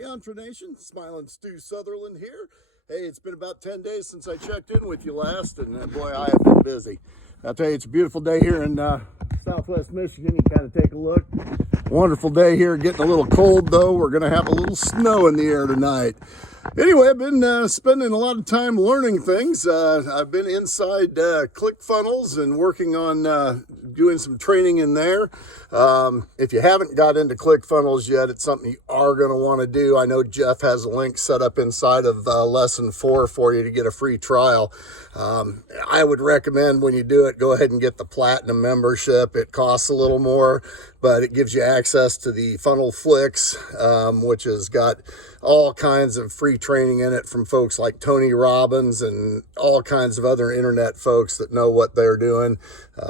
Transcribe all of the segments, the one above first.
Hey, Entre Nation, Smiling Stu Sutherland here. Hey, it's been about 10 days since I checked in with you last, and boy, I have been busy. I'll tell you, it's a beautiful day here in southwest Michigan. You kind of take a look. Wonderful day here, getting a little cold though. We're going to have a little snow in the air tonight. Anyway, I've been spending a lot of time learning things. I've been inside ClickFunnels and working on doing some training in there. If you haven't got into ClickFunnels yet, it's something you are going to want to do. I know Jeff has a link set up inside of lesson 4 for you to get a free trial. I would recommend when you do it, go ahead and get the platinum membership. It costs a little more, but it gives you access to the Funnel Flicks, which has got all kinds of free training in it from folks like Tony Robbins and all kinds of other internet folks that know what they're doing.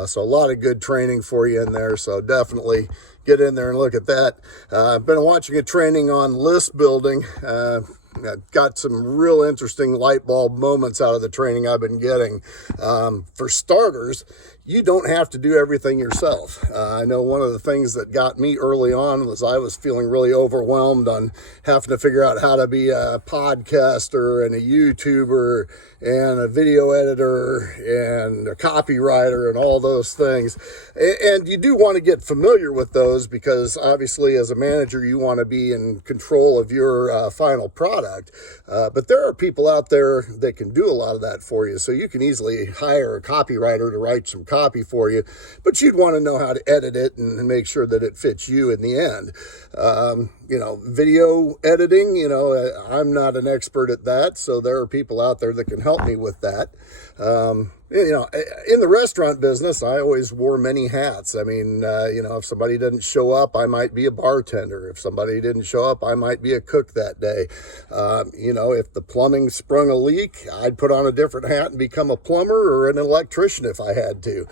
So a lot of good training for you in there. So definitely get in there and look at that. I've been watching a training on list building. I've got some real interesting light bulb moments out of the training I've been getting. For starters, you don't have to do everything yourself. I know one of the things that got me early on was I was feeling really overwhelmed on having to figure out how to be a podcaster and a YouTuber and a video editor and a copywriter and all those things. And you do want to get familiar with those because obviously as a manager, you want to be in control of your final product. But there are people out there that can do a lot of that for you. So you can easily hire a copywriter to write some copy for you, but you'd want to know how to edit it and make sure that it fits you in the end. Video editing, I'm not an expert at that. So there are people out there that can help me with that. In the restaurant business, I always wore many hats. I mean, if somebody didn't show up, I might be a bartender. If somebody didn't show up, I might be a cook that day. If the plumbing sprung a leak, I'd put on a different hat and become a plumber or an electrician if I had to.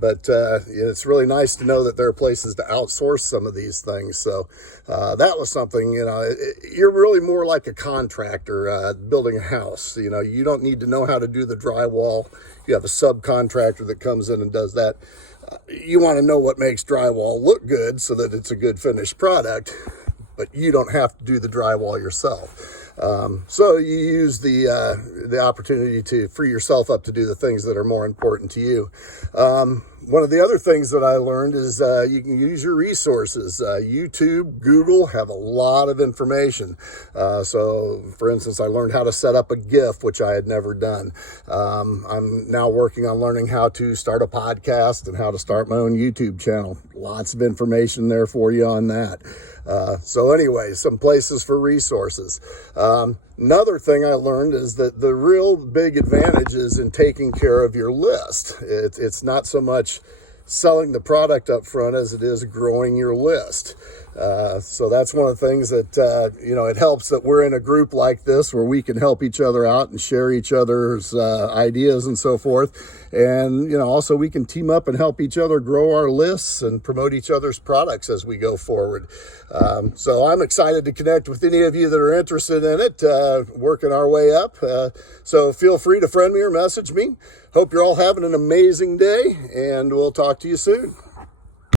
But it's really nice to know that there are places to outsource some of these things. So that was something, you're really more like a contractor building a house. You don't need to know how to do the drywall. You have a subcontractor that comes in and does that. You want to know what makes drywall look good so that it's a good finished product, but you don't have to do the drywall yourself. So you use the opportunity to free yourself up to do the things that are more important to you. One of the other things that I learned is you can use your resources. YouTube, Google have a lot of information. So, for instance, I learned how to set up a GIF, which I had never done. I'm now working on learning how to start a podcast and how to start my own YouTube channel. Lots of information there for you on that. So anyway, some places for resources. Another thing I learned is that the real big advantage is in taking care of your list. It's not so much selling the product up front as it is growing your list. So that's one of the things that, it helps that we're in a group like this where we can help each other out and share each other's ideas and so forth. And, also we can team up and help each other grow our lists and promote each other's products as we go forward. So I'm excited to connect with any of you that are interested in it, working our way up. So feel free to friend me or message me. Hope you're all having an amazing day, and we'll talk to you soon.